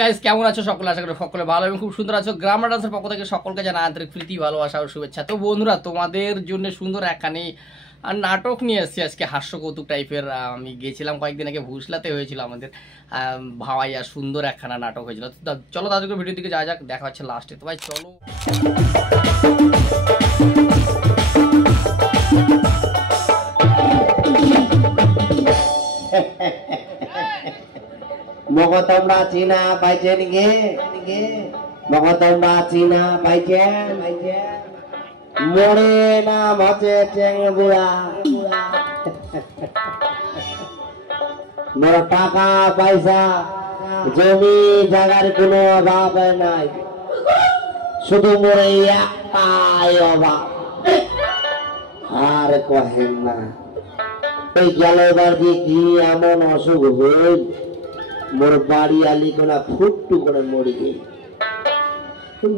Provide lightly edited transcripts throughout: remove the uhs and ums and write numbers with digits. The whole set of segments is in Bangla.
গাইস কেমন আছো সকলে? আশা করি সকলে ভালো এবং খুব সুন্দর আছো। গ্রামার ডান্সের পক্ষ থেকে সকলকে জানাই আন্তরিক প্রীতি, ভালোবাসা ও শুভেচ্ছা। তো বন্ধুরা, তোমাদের জন্য সুন্দর একখানি নাটক নিয়ে এসেছি আজকে, হাস্য কৌতুক টাইপের। আমি গেছিলাম কয়েকদিন আগে, ভুসলাতে হয়েছিল আমাদের ভাওয়াইয়া, সুন্দর একখানা নাটক হয়েছিল। তো চলো তাদেরকে ভিডিও দিকে যাওয়া যাক, দেখা হচ্ছে লাস্টে। তো ভাই চলো। মগতমরা চীনা পাইছেন গে মগতমরা চীনা পাইছেন মরে নাম হচ্ছে চেংবুড়া মোর টাকা পয়সা জমি জায়গার কোনো অভাব নাই, শুধু মোরে একটাই অভাব। আর কহেন না এই গেলবার দিয়ে কি এমন অসুখ হইল, মোর বাড়ি আলি কোনা ফুটটু করে মরি গেল।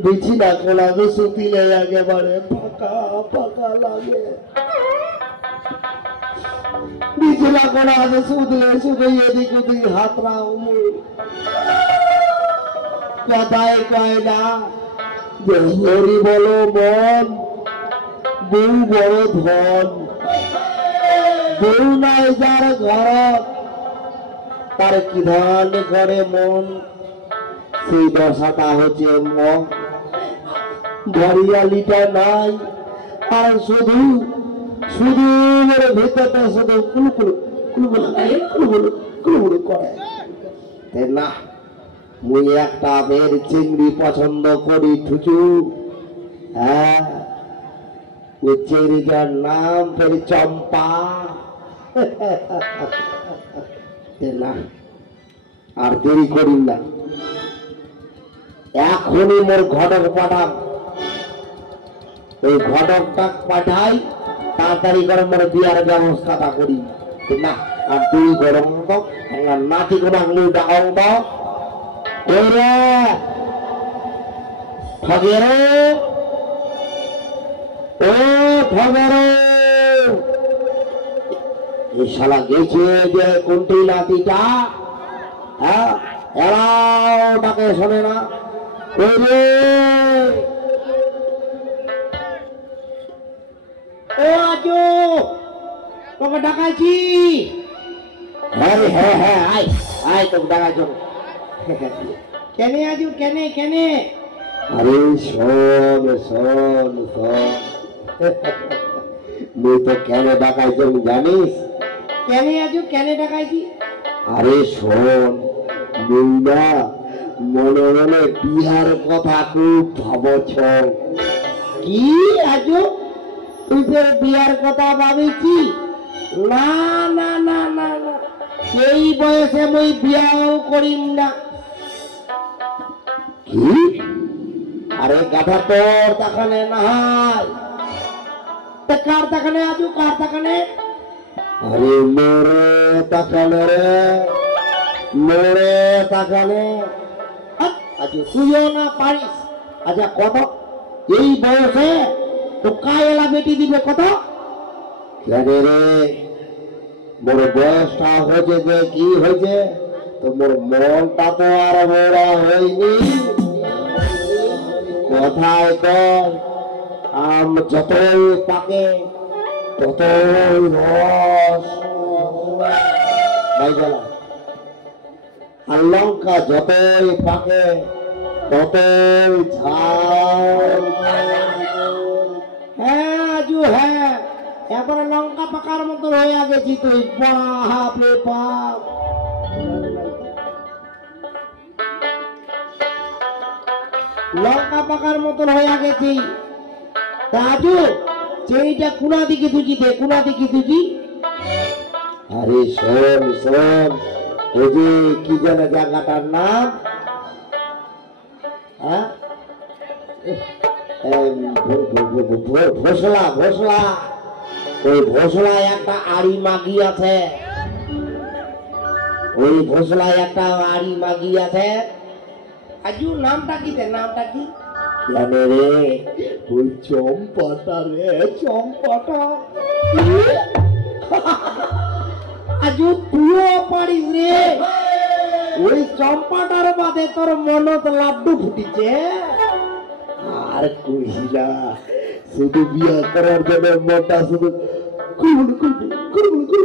বিছিনা কোনা সুতিলে একেবারে ফাঁকা ফাঁকা লাগে। বিছিনা কোনা শুধলে শুধু এদিক ওদিক হাতড়াও কথায় কয় না যে হরি বলো মন, বউ বড় ধন, বউ নাই যার ঘর তার কি ধন করে মন, সেই দশাটা হচ্ছে মন। ঘরিয়ালিটা নাই আর শুধু শুধু ভেতরটা শুধু কুলুকুলু কুলুকুলু কুলুকুলু কুলুকুলু করে। না, মুই একটা মেয়ের চিংড়ি পছন্দ করি ঠুচু। হ্যাঁ, ওই চিংড়িটার নাম ফের চম্পা। না, আর দেরি করিন না, এখনই মোর ঘটক পাঠাম। ওই ঘটকটা পাঠাই, তাড়াতাড়ি করে মোর বিয়ার ব্যবস্থাটা করি। না, আর দুই গরম নাতি কোন ডাও দাও ঠগেরো, ও ঠগেরো, এই শালা গেছে যে কোনটি নাতিটা, হ্যাঁ এরাও তাকে শোনে না। ও আজু তোকে ডাকাইছি। হ্যাঁ হ্যাঁ হ্যাঁ, আয় আয়, তোকে ডাকাইছ কেনে আজু, কেনে কেনে? আরে শোন শোন শোন, মুই তো কেন ডাকাইছ জানিস? কেনে আজু, কেনে ডাকাইছি? আরে শোন, মুই না মনে মনে বিহার কথা খুব ভাবছ। কি আজু, তুই যে বিয়ার কথা ভাবিছি? না না না না না, এই বয়সে মুই বিয়াও করিম না। কি? আরে গাধা, তোর তাকানে না হয় কার তাকানে আজু, কার তাকানে? আরে মোরে তাকানে রে, মোরে তাকানে। আজু তুইও না পারিস? আচ্ছা কত এই বয়সে তো কায়লা বেটি দিবে কত? কেন রে, মোর বয়সটা হয়েছে যে কি হয়েছে, তো মোর মনটা তো আর মোরা হয়নি। কথায় কর, আম যতই পাকে ততই রস, আর লঙ্কা যতই পাকে ততই ঝাল। হ্যাঁ আজু হ্যাঁ, এবারে লঙ্কা পাকার মতো হয়ে গেছি তুই। বাপরে বাপ, লঙ্কা পাকার মতন হয়ে গেছি। রাজু, চেনিটা কুনা দিকে তুজি দে, কুনা দিকে তুজি। আরে শোন শোন, ওই যে কি যেন জায়গাটার নাম, হ্যাঁ ভোসলা, ভোসলা। ওই ভোসলায় একটা আড়ি মাগি আছে, ওই ভোসলায় একটা আড়ি মাগি আছে। আজু নামটা কি দে, নামটা কি জানে রে? ওই চম্পাটা রে, চম্পাটা। আজু তুইও পারিস রে? ওই চম্পাটার বাদে তোর মনত লাড্ডু ফুটিছে আর কইলা শুধু বিয়া করার জন্য মনটা শুধু কুলকুল কুলকুল কুলকুল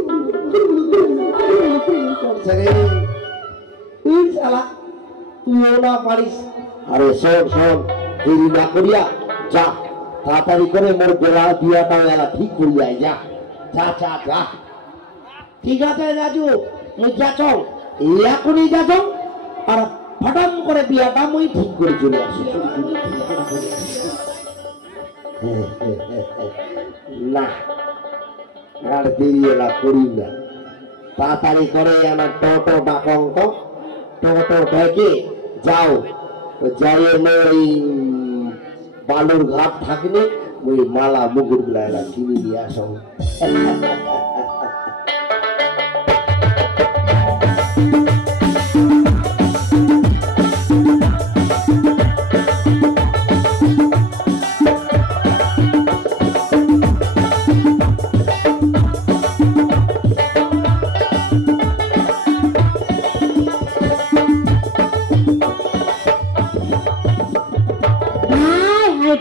কুলকুল কুলকুল করছে রে তুই শালা তুইও না পারিস আরে শোন শোন দেরি না করিয়া যা তাড়াতাড়ি করে মোর বেলা বিয়াটা এলা ঠিক করিয়া যা যা যা যা ঠিক আছে রাজু মুই যাচ্ছ এখনই যাচ্ছ আর ফটাম করে বিয়াটা মুই ঠিক করে চলে আসি না আর দেরি এলা করি না তাড়াতাড়ি করে আমার টোটো ডাকং তো টোটো ডেকে যাও যাই ওই বালুর ঘাট থাকলে ওই মালা মুগুর গুলা কিনে নিয়ে আসো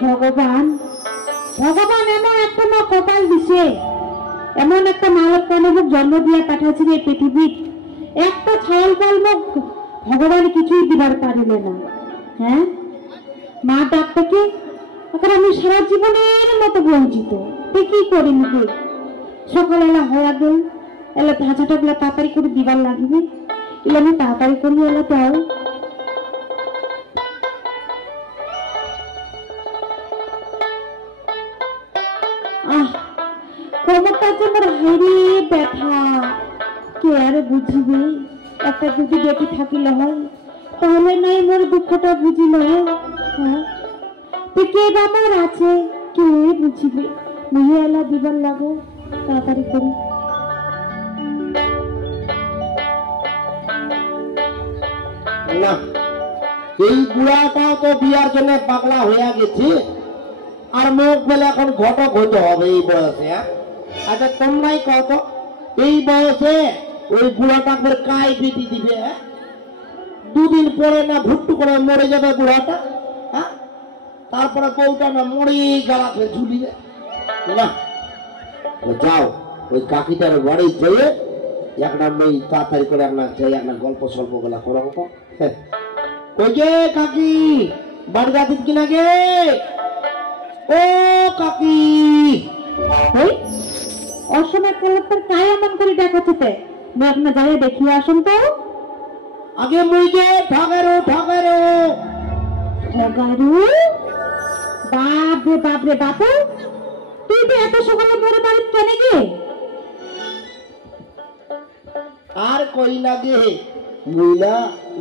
ভগবান ভগবান এমন একটা মা কপাল দিছে এমন একটা মালক প্রাণীর জন্ম দিয়ে পাঠাইছে এই পৃথিবী একটা ছায়াল কলমক ভগবান কিছুই দিবার পারিলে না হ্যাঁ মা ডাক্তারকে এখন আমি সারা জীবনের মতো বঞ্চিত কি করি মুখে সকালবেলা হয়ে গেল এলা ধাঁচাটা গুলা তাড়াতাড়ি করে দিবার লাগবে এলে আমি তাড়াতাড়ি করি এলা দাও কোমরটা যে মোর হাইরে ব্যথা কে আর বুঝিবে একটা যদি বেটি থাকিলে হয় তাহলে নাই মোর দুঃখটা বুঝিল হ্যাঁ কে ব্যাপার আছে কে বুঝিবে মহিলা দিবার লাগো তাড়াতাড়ি করি না এই বুড়াটা তো বিয়ার জন্য পাগলা হয়ে গেছে আর মুখ বেলা এখন ঘটক হইতে হবে এই বয়সে আচ্ছা তোমরাই কত এই বয়সে ওই বুড়াটা করে কাই বেটি দিবে দুদিন পরে না ভুট্টু করে মরে যাবে বুড়াটা হ্যাঁ তারপরে বউটা না মরে গালাতে ঝুলিবে না যাও ওই কাকিটার বাড়ি যেয়ে একটা মেয়ে তাড়াতাড়ি করে একটা যাই একটা গল্প সল্প গুলা করো ওই যে কাকি বাড়ি যাচ্ছিস কিনা গে ও কাকি ওই অসময় কালার কাই এমন করে দেখাচ্ছে মই আপনা যাই দেখিয়ে আসুন তো আগে মুই যে ঠগারো ঠগারো ঠগারু বাপ রে বাপু তুই তো এত সকালে মোরে বাড়ি কেনে গে আর কই না গে মুই না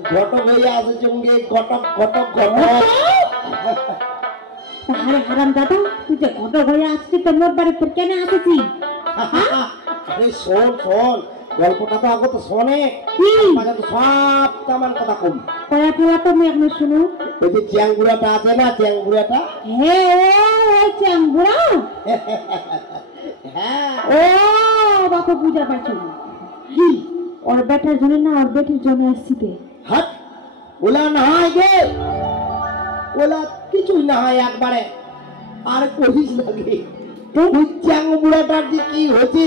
ঘটক হয়ে আসে চঙ্গে ঘটক ঘটক ঘটক আরে হারাম দাদা তুই যে ঘটক হয়ে আসছিস তো মোর বাড়ি তোর কেনে আসেছি আরে শোন শোন গল্পটা তো আগে তো শোনে কি মানে তো সব তেমন কথা কম কয়া ফেলা তো আমি আপনি শুনো ওই যে চ্যাংগুড়াটা আছে না চ্যাংগুড়াটা হে ওই চ্যাংগুড়া হ্যাঁ ও বাপু পূজা পাচ্ছি কি ওর বেটার জন্য না ওর বেটির জন্য আসছিতে হাট ওলা না হয় গে ওলা কিছুই না হয় একবারে আর করিস লাগে ওই চ্যাংগুড়াটার যে কি হয়েছে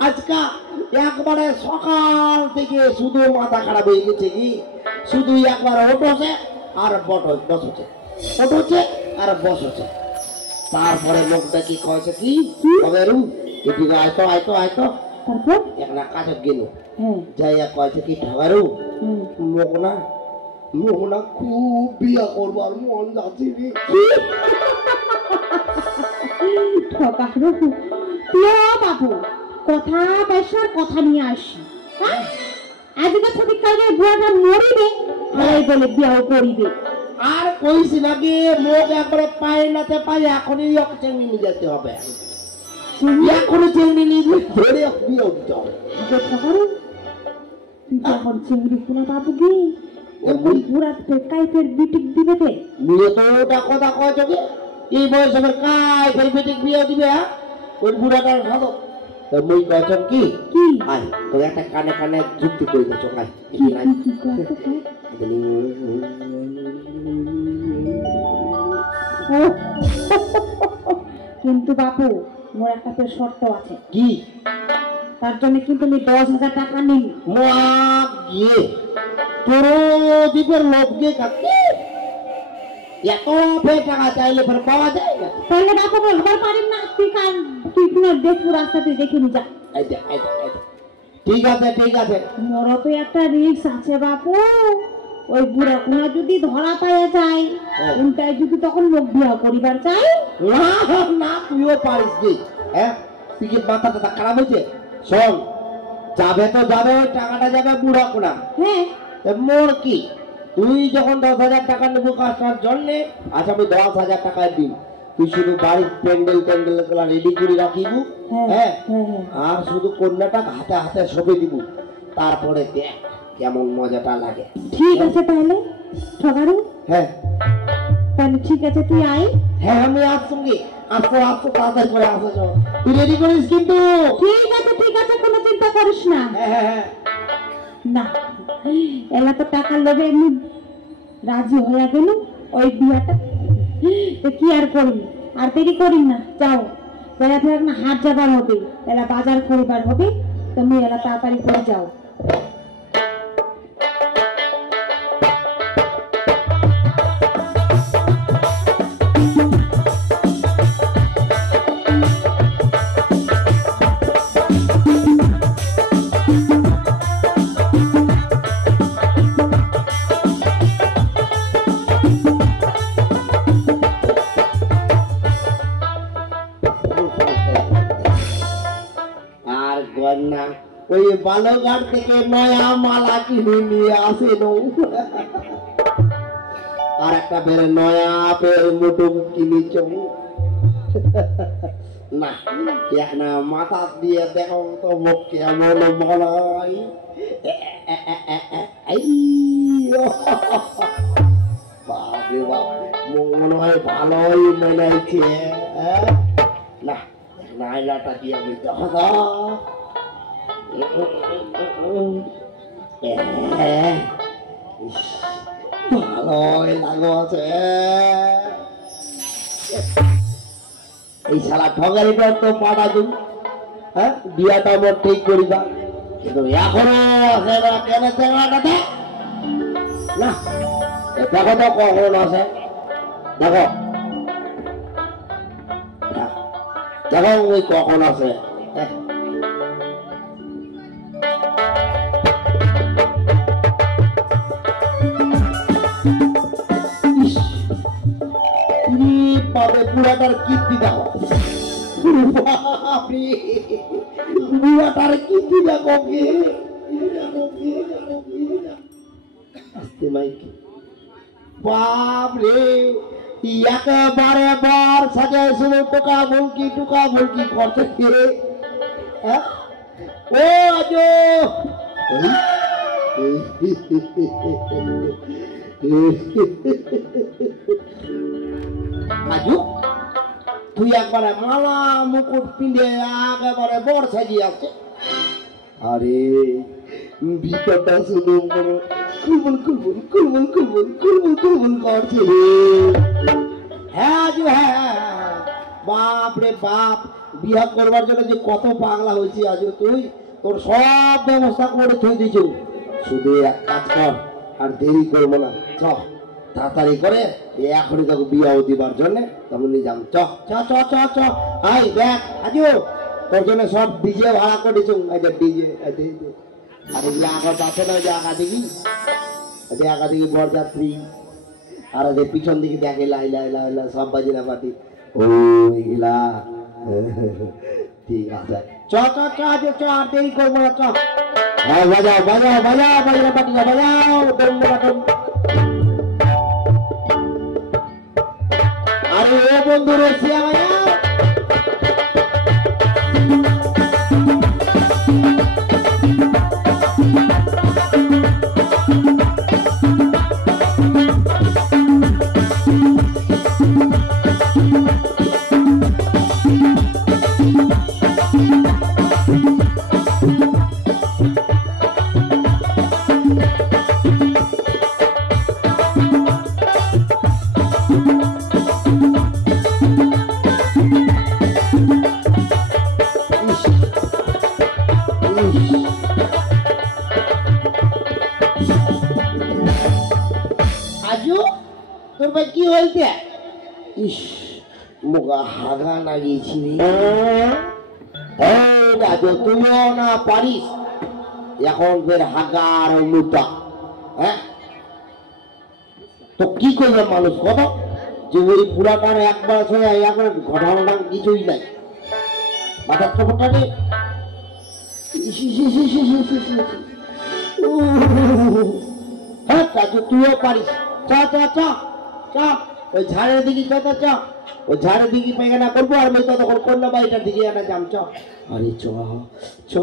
আজকা একবারে সকাল থেকে শুধু মাথা খারাপ হয়ে গেছে কি শুধু একবার ওঠছে আর বসছে ওঠছে আর বসছে তারপরে লোকটা কি কয়েছে কি হবে রু এদিকে আয়তো আয়তো আয়তো তারপর একটা কাজে গেল হ্যাঁ যাইয়া কয়েছে কি ঠাগারু মোকনা মোকনা খুব বিয়া করবার মন যাচ্ছে রে ঠকারু তুই বাবু কথা পয়সার কথা নিয়ে আসি হ্যাঁ আজকে ছবি কালে বুয়াটা মরিবে এই বলে বিয়াও করিবে আর কইছি নাকি মুখ একবারে পায় নাতে পায় এখনই চেঙ্গি নিয়ে যেতে হবে এখনই চেঙ্গি নিয়ে ধরে বিয়ে দিতে হবে ঠকারু তুই যখন চিংড়ি কোনা বাবু গে ওই বুড়া কাইফের বিটিক দিবে তে নিয়ে তো ওটা কথা কয় যাবে এই বয়সে আবার কাইফের বিটিক বিয়ে দিবে হ্যাঁ ওই বুড়াটার সাধক তো মুই কইছ কি কি আয় তো একটা কানে কানে যুক্তি কই দেছ আয় কি নাই কি কয় তো কয়? ও, কিন্তু বাপু মোর একটা তো শর্ত আছে, কি তার জন্য কিন্তু আমি 10,000 টাকা নিই। মা গিয়ে তোর দ্বীপের লোক দিয়ে কাকি এত টাকা চাইলে ফের পাওয়া যায় না। তাহলে বাপু বলবার পারেন না, তুই কিনা দেখবো রাস্তা, তুই দেখে নি যা। এই যে, এই যে, এই যে। ঠিক আছে ঠিক আছে মোর তো একটা রিস্ক আছে বাপু, ওই বুড়া কোনা যদি ধরা পাওয়া যায়, হ্যাঁ। উল্টায় যদি তখন লোক বিয়া করিবার চাই। না না তুইও পারিস কি হ্যাঁ তুই কি মাথাটা খারাপ হয়েছে শোন যাবে তো যাবে ওই টাকাটা যাবে বুড়া কোনা হ্যাঁ মোর কি তুই যখন 10,000 টাকা নেবো কাজটার জন্যে আচ্ছা আমি 10,000 টাকায় দিন তুই শুধু বাড়ির প্যান্ডেল ট্যান্ডেল গুলা রেডি করে রাখিব হ্যাঁ হ্যাঁ হ্যাঁ হ্যাঁ। আর শুধু কন্যাটা হাতে হাতে সঁপে দিব তারপরে দেখ কেমন মজাটা লাগে ঠিক আছে তাহলে ঠগারু, হ্যাঁ তাহলে ঠিক আছে তুই আয়। হ্যাঁ আমি আসছি আসো আসো তাড়াতাড়ি করে আসো তুই রেডি করিস কিন্তু ঠিক আছে কোনো চিন্তা করিস না। হ্যাঁ হ্যাঁ হ্যাঁ না এলা তো টাকা লোভে এমনি রাজি হয়ে গেল ওই বিয়াটা, তো কি আর করবি, আর দেরি করিস না, যাও বেলা ফের না হাট যাবার হবে, এলা বাজার করিবার হবে, তুমি এলা তাড়াতাড়ি করে যাও। আর গন্না ওই বালুঘাট থেকে নয়া মালা কিনে নিয়ে আসে আর একটা বের নয়া বের মুটুক কিনেছ না এক না মাথা দিয়ে দেখো তো মুখ কেমন বলাই বাপরে বাপ মনে হয় ভালোই মেলাইছে না নাইলাটা দিয়ে আমি দেখো ভালোই লাগছে এই শালা ঠগারিটা তো পাঠা দিন হ্যাঁ বিয়াটা আমার ঠিক করিবা কিন্তু এখনো কেন দেখাটা না দেখো তো কখন আছে দেখো দেখো ওই কখন আছে পাবে পুরাটার কীর্তি দেখো পুরাটার কীর্তি দেখো কি বাপ রে একেবারে বার সাজায় শুধু টোকা ভুলকি করছে ফিরে ও আজো আজু তুই একবারে মালা মুকুট পিঁধে একেবারে বর সাজিয়ে আছে আরে ভিতরটা শুধু কুলবুল করছে রে হ্যাঁ আজু হ্যাঁ বাপ রে বাপ বিয়া করবার জন্য যে কত পাগলা হয়েছি আজু তুই তোর সব ব্যবস্থা করে থই দিছ শুধু এক কাজ কর আর দেরি করবো না চ তাড়াতাড়ি করে এখনই তোকে বিয়া দিবার জন্য তেমনি যাম চ চ চ চ চ আই দেখ আজু তোর জন্য সব ডিজে ভাড়া করেছ ডিজে আর এগুলো আগত আছে না যে আগা দিকে বরযাত্রী আর পিছন দিকে দেখে লাইলা সব বাজিনা পাতি ওইগুলা ঠিক আছে চ চ চ আজ চ আর দেরি করবো না চ হ্যাঁ বাজাও বাজিনা পাতি বাজাও আরে ও বন্ধু রসিয়া রাজু তোর ভাই কি হয়েছে? ইস মুগা হাগা লাগিয়েছি রাজু, তুইও না পারিস এখন ফের হাগা আর মুটা। হ্যাঁ তো কি করবে মানুষ কত যে ওই পুরাটার একবার এখন ঘটনা কিছুই নাই মাথার চোখটা নেই। হ্যাঁ রাজু তুইও পারিস, চ চ চ চ ওই ঝাড়ের দিকে চ চ ওই ঝাড়ের দিকে পায়খানা করবো আর আমি ততক্ষণ কন্যা বাড়িটার দিকে একটা যাম। চ আরে চ চ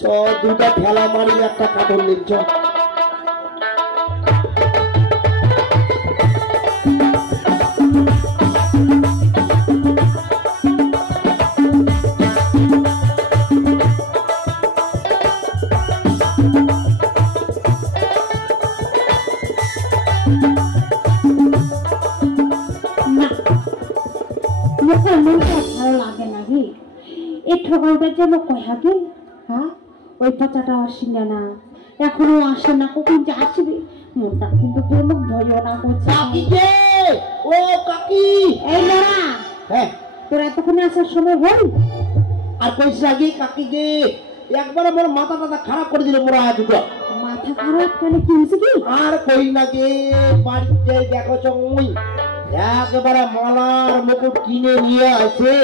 চ দুটা ঠেলা মারি একটা কাঠন দিন চ। ভালো লাগে না রে এই ঠকালটার জন্য কয়াকে। হ্যাঁ ওই পচাটা আসিনা না, এখনো আসে না, কখন যে আসবে মনটা কিন্তু কোনো ভয় না করছে। ও কাকি এই লড়া, হ্যাঁ তোর এতক্ষণে আসার সময় হল আর কইছে আগে কাকি গে একবার আমার মাথা টাথা খারাপ করে দিল মোরা দুটো। মাথা খারাপ কেন, কি হয়েছে কি? আর কই না গে বাড়িতে দেখো চমুই একেবারে মালার মুকুট কিনে নিয়ে আসে।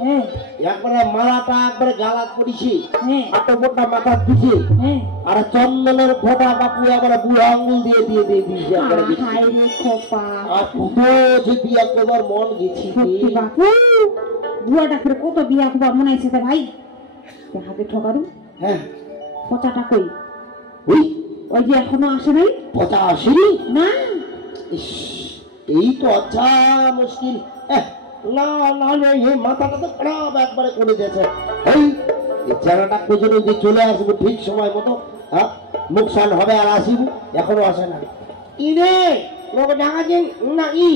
হ্যাঁ একবারে মালাটা একবারে গালাত করেছি, হ্যাঁ আটো মোটা মাথা দিছে, হ্যাঁ আর চন্দনের ফোঁটা বাপু একবারে বুড়ো আঙ্গুল দিয়ে দিয়ে দিয়ে দিয়েছে একবারে দিছে। হায় রে খোপা, আর কত যে বিয়া করবার মন গেছি সত্যি বাপু বুয়াটা করে কত বিয়া করবার মনে আছে ভাই। হাতে ঠকারু হ্যাঁ পচাটা কই? ওই ওই যে এখনো আসে নাই। পচা আসেনি না ইস, এই তো আচ্ছা মুশকিল। না না এই মাথাটা তো খারাপ একবারে করে দিয়েছে। এই জায়গাটা খুঁজে যে চলে আসবো ঠিক সময় মতো, হ্যাঁ মুখ সান হবে আর আসিব, এখনো আসে না। ই রে লোকে ডাকাছেন না ই?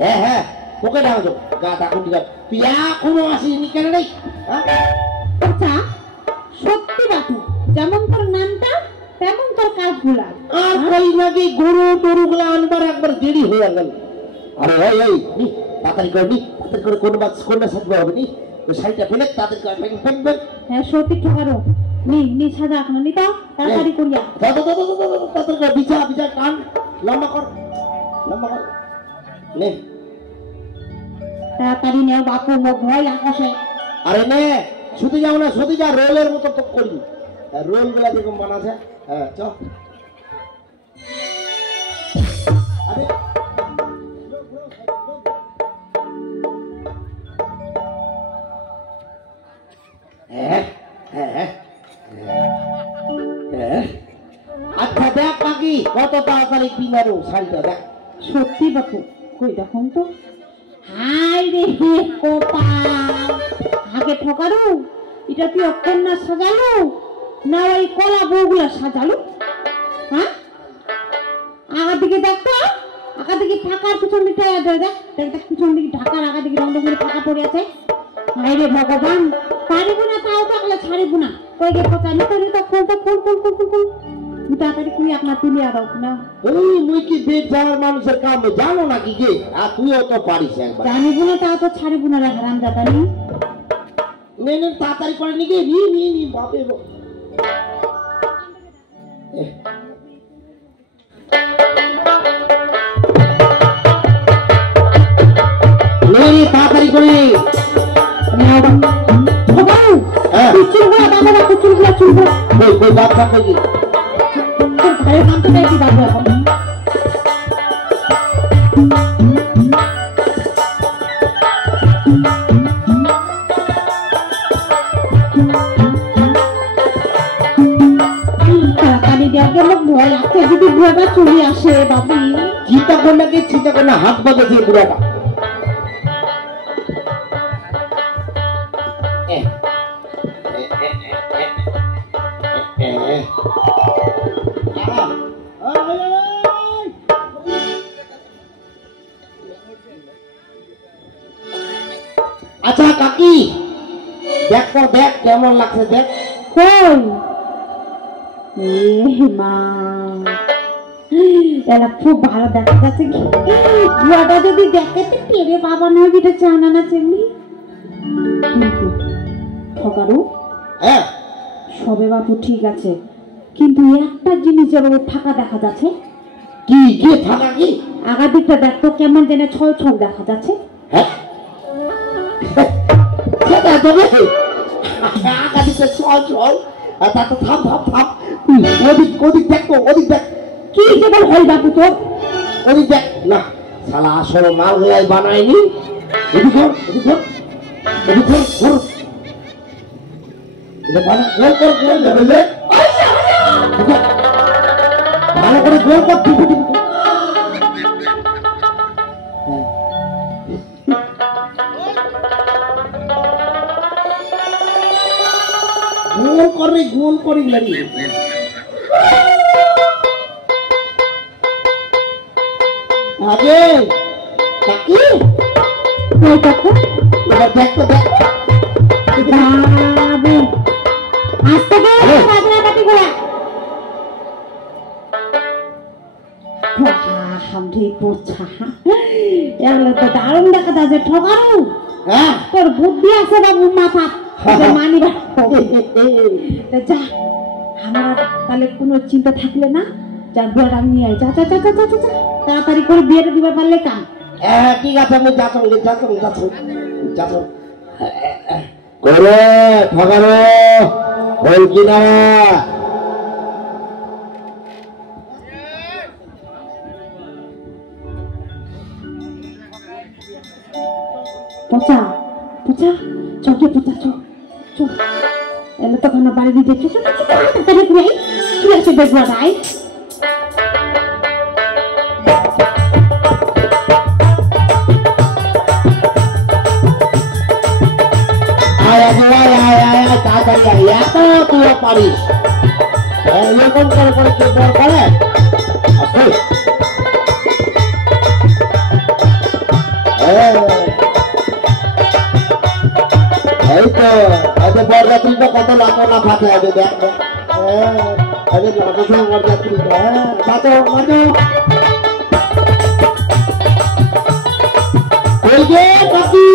হ্যাঁ হ্যাঁ ওকে ডাকাছো গা থাকুন ঠিক আছে, তুই এখনো আসিনি কেন রে? আচ্ছা সত্যি বাপু, যেমন তোর নামটা তেমন তোর কাজগুলা। আর কই নাকি গরু টরুগুলা আনবার একবার দেরি হয়ে গেল। আরে এই নি তাড়াতাড়ি করে নি, তাড়াতাড়ি করে কোন সাজবা হবে নি, ওই শাড়িটা ফেলে তাড়াতাড়ি করে ফেলবেন। হ্যাঁ সত্যি ঠকারো নি নি সাজা এখনো নি, তা তাড়াতাড়ি করিয়া তাড়াতাড়ি করে বিছা বিছা কান লম্বা কর নে তাড়াতাড়ি নেও বাপু, মুখ ভয় আকাশে। আরে নে শুধু যাও না, শুধু যা রোলের মতো তো করবি, রোল গুলা যেরকম বানাছে। হ্যাঁ চ আরে আচ্ছা দেখ কাকি কত তাড়াতাড়ি পিনারো শাড়িটা দেখ। সত্যি বাপু কই দেখুন তো। হাই রে কপাল, আগে ঠকারু এটা তুই অকন্যা সাজালো না ওই কলা বউগুলা সাজালো? হ্যাঁ আগা দিকে দেখতো, আগা দিকে ফাঁকার পিছন দিকে দেখ দেখ পিছন দিকে ঢাকার আগা দিকে রঙ করে ফাঁকা পড়ে আছে। হাই রে ভগবান, পারিব না তাও থাকলে ছাড়িব না। কই গে কথা নিতে নিতে ফুল তাড়াতাড়ি কুড়ি আপনার তুলিয়া দাও না। ওই মুই কি বেদ যাওয়ার মানুষের কাম জানো নাকি গে? আর তুইও তো পারিস একবার। জানিব না তাও তো ছাড়িব না রে হারাম জাদানি। নে নে তাড়াতাড়ি করে নি গে, নি বাপে তাড়াতাড়ি করে কই বাচ্চা কই ঘরে কামতে যাই বাবু এখন। তাড়াতাড়ি দেখে লোক ভয় লাগছে যদি বুড়াটা চলে আসে বাবু। চিন্তা কর না হাত বাঁধেছে বুড়াটা। আচ্ছা কাকি দেখ কেমন লাগছে দেখ। কই মা এলা খুব ভালো দেখা যাচ্ছে কি বুয়াটা যদি দেখে তো টেরে বাবা নয় যেটা চানা না চেমনি কিন্তু ঠকারু হ্যাঁ সবে বাপু ঠিক আছে কিন্তু একটা জিনিস যেন ফাঁকা দেখা যাচ্ছে কি কি ফাঁকা কি আগা দিকটা দেখতো কেমন যেন ছল ছল দেখা যাচ্ছে হ্যাঁ সেটা তবে আগা দিকে চল চল আর তা তো থাম থাম থাম ওদিক ওদিক দেখ তো ওদিক দেখ কি যেটা হয় বাপু তো ওদিক দেখ না শালা আসল মাল গুলাই বানায়নি এদিক ধর এদিক ধর এদিক ধর ধর এটা বানা গোল কর গোল বুঝলে ভালো করে গোল কর টিপে টিপে গোল করে গোল করে লাগি আগে কাকি ওই দেখো এবার দেখ তো দেখ বাবু আস্তে করে বাজনা কাটি গোলা হামরি পোছা এগুলো তো দারুণ দেখা যাচ্ছে ঠকারু হ্যাঁ তোর বুদ্ধি আছে বাবু মাথা মানি যা আমার তাহলে কোনো চিন্তা থাকলে না যা বিয়েটা আমি নিয়ে যা যা যা যা যা যা তাড়াতাড়ি করে বিয়েটা দিবার পারলে কাম হ্যাঁ ঠিক আছে আমি যাচ্ছি করে ঠকানো বল কিনা পচা পচা চকে পচা চো চো এলে তখন বাড়ি দিতে চো চো চো তাড়াতাড়ি করে কি আছে দেখবা তাই তাড়াতাড়ি এত তুই পারিস এরকম করে করে কে বল করে এই তো আগে বরযাত্রীটা কত লাফা লাফাতে আগে দেখ আগে লাফাতে বরযাত্রীটা বাঁচো বাঁচো ওই যে কাকি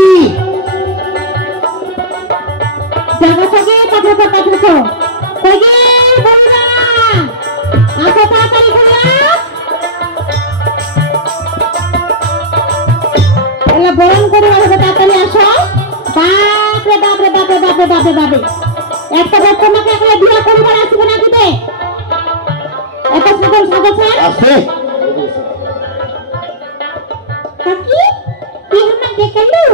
জায়গা থেকে পাঠাতে পাঠাতো কই গে বলরা আসো তাড়াতাড়ি করে এলা বরণ করে আসো তাড়াতাড়ি আসো বাপরে বাপরে বাপরে বাপরে বাপরে বাপরে একটা বড় তোমাকে একলা বিয়া করিবার আসবে না দিবে এত সুন্দর সাজাছে আছে কাকি তুই না দেখাইলু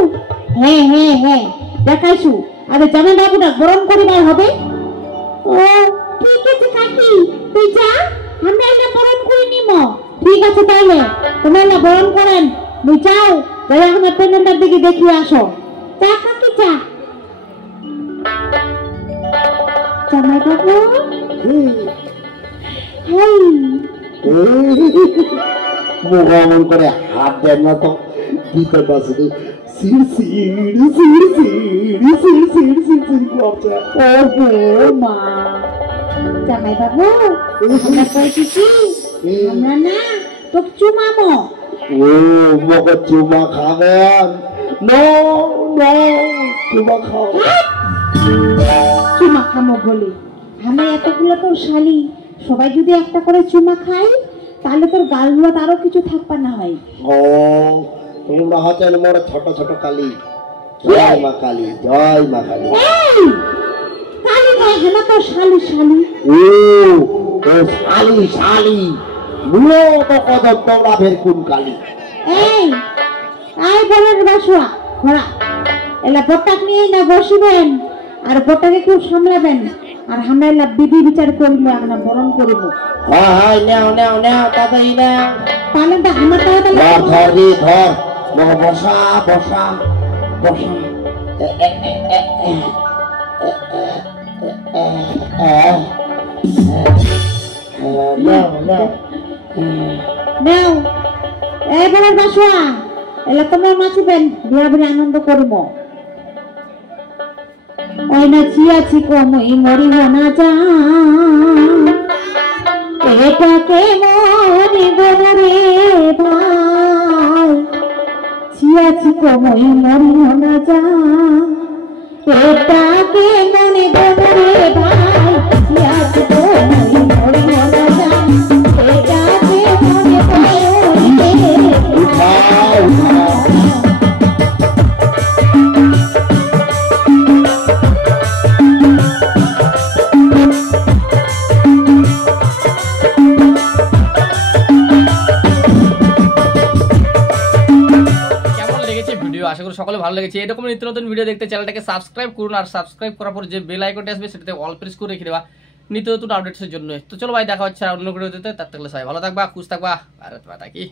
হ্যাঁ হ্যাঁ হ্যাঁ দেখাইছু আরে জামাই বাবুটা বরণ করিবার হবে ও ঠিক আছে কাকি তুই যা আমরা এটা বরণ করে নিব ঠিক আছে তাহলে তোমরা না বরণ করেন তুই যাও যাই এখন পেন্ডার দিকে দেখিয়ে আসো যা কাকি যা জামাই বাবু হাই মুখ করে হাত দেন না তো ভিতরটা শুধু সিড় সিড় সিড় সিড় সিড় সিড় সিড় সিড় করছে ওহো মা জামাই বাবু আমরা কইছি কি আমরা না তোক চুমামো ও মগো চুমা খাবেন নো নো চুমা খাও চুমা খামো বলি আমরা এতগুলো তোর শালি সবাই যদি একটা করে চুমা খাই তাহলে তোর গালগুলো আরো কিছু থাকবা না হয় ও তোমরা হচ্ছেন মোর ছোট ছোট কালী জয় মা কালী জয় মা কালী এই কালি নয় হেনা তো শালি শালি ও ও শালি শালি মুলো তো কদম তোমরা ফের কোন কালী এই আই বলের বাসুয়া ঘোড়া এলা বট্টাক নিয়ে না বসিবেন আর বট্টাকে খুব সামলাবেন আর আমরা এলা বিধি বিচার করিব আমরা বরণ করিব হ্যাঁ হ্যাঁ নেও নেও নেও তাড়াতাড়ি নেও তাহলে তো আমার ধর তাড়াতাড়ি ধর রে ধর মগো বসা বসা বসা নেও নেও নাও এই বলের বাসুয়া এলা তোমরা নাচিবেন বিয়া বিয়া আনন্দ করিব ওই নাচিয়াছি কমই মরিব না যা এটাকে মনে বলে ভাই ছিয়াছি কমই মরিও না যা এটাকে মনে বলে ভাই ছিয়াছি কমই মরিও না যা এটাকে মনে বলে উঠাও উঠাও কেমন লেগেছে ভিডিও? আশা করি সকলে ভালো লেগেছে। এরকম নিত্য নতুন ভিডিও দেখতে চ্যানেলটাকে সাবস্ক্রাইব করুন, আর সাবস্ক্রাইব করার পর যে বেল আইকনটা আসবে সেটাতে অল প্রেস করে রেখে দেওয়া নিত্য নতুন আপডেটসের জন্য। তো চলো ভাই, দেখা হচ্ছে আর অন্য ভিডিওতে। তার থাকলে সবাই ভালো থাকবা, খুশ থাকবা, আর কি